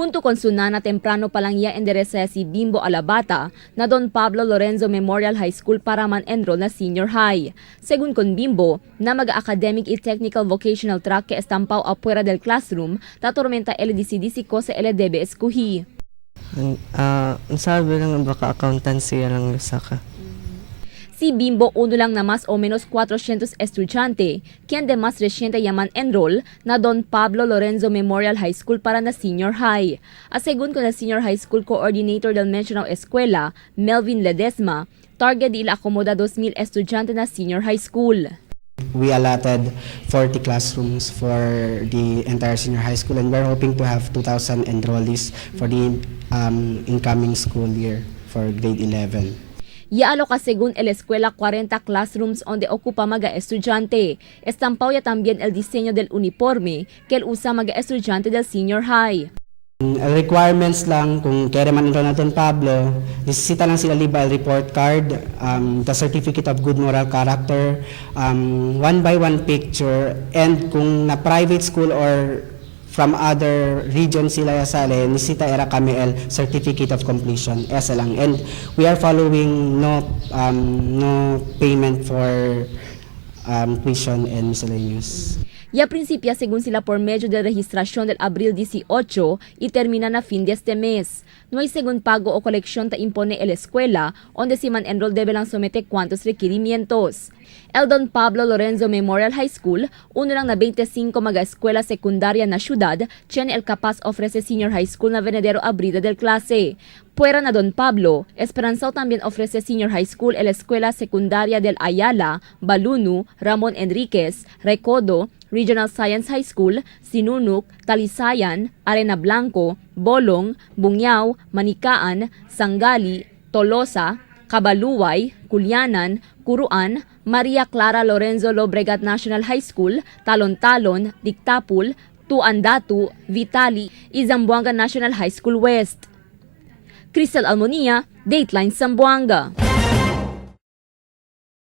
Junto con su nana, temprano pa lang ya endereza si Bimbo a la bata na Don Pablo Lorenzo Memorial High School para man-enroll na senior high. Según con Bimbo, na mag-academic y technical vocational track que estampaw afuera del classroom, tatormenta el DCDC ko sa ele debe eskuhi. Ang sabi lang baka accountancy lang saka. Si Bimbo uno lang na más o menos 400 estudyante, quien de más reciente llaman enroll na Don Pablo Lorenzo Memorial High School para na senior high. Asegun ko na senior high school coordinator del mencionado eskwela, Melvin Ledesma, target di ila akomoda 2,000 estudyante na senior high school. We allotted 40 classrooms for the entire senior high school, and we're hoping to have 2,000 enrollees for the incoming school year for grade 11. Ya aloca según el escuela 40 classrooms donde ocupa mga estudyante. Estampaw ya también el diseño del uniforme que el usa mga estudyante del senior high. Requirements lang, kung kaya man enroll na Don Pablo, necesita lang sila libal report card, the certificate of good moral character, 1-by-1 picture, and kung na private school or from other regions sila sale, nisita era kami el certificate of completion, esa lang. And we are following no payment for tuition and miscellaneous. Ya principia según sila por medio de registración del abril 18 y termina na fin de este mes. No hay según pago o colección ta impone el escuela, donde si man enroll debe lang somete cuantos requerimientos. El Don Pablo Lorenzo Memorial High School, uno lang na 25 mga eskwela sekundarya na syudad, tiene el capaz ofrece senior high school na venedero abrida del clase. Fuera na Don Pablo, Esperanzao también ofrece senior high school el escuela secundaria del Ayala, Balunu, Ramon Enriquez, Recodo, Regional Science High School, Sinunuk, Talisayan, Arena Blanco, Bolong, Bungyao, Manikaan, Sangali, Tolosa, Cabaluay, Culianan, Curuan, Maria Clara Lorenzo Lobregat National High School, Talon-Talon, Dictapul, Tuandatu, Vitali, y Zamboanga National High School West. Cristel Almonia, Dateline Zamboanga.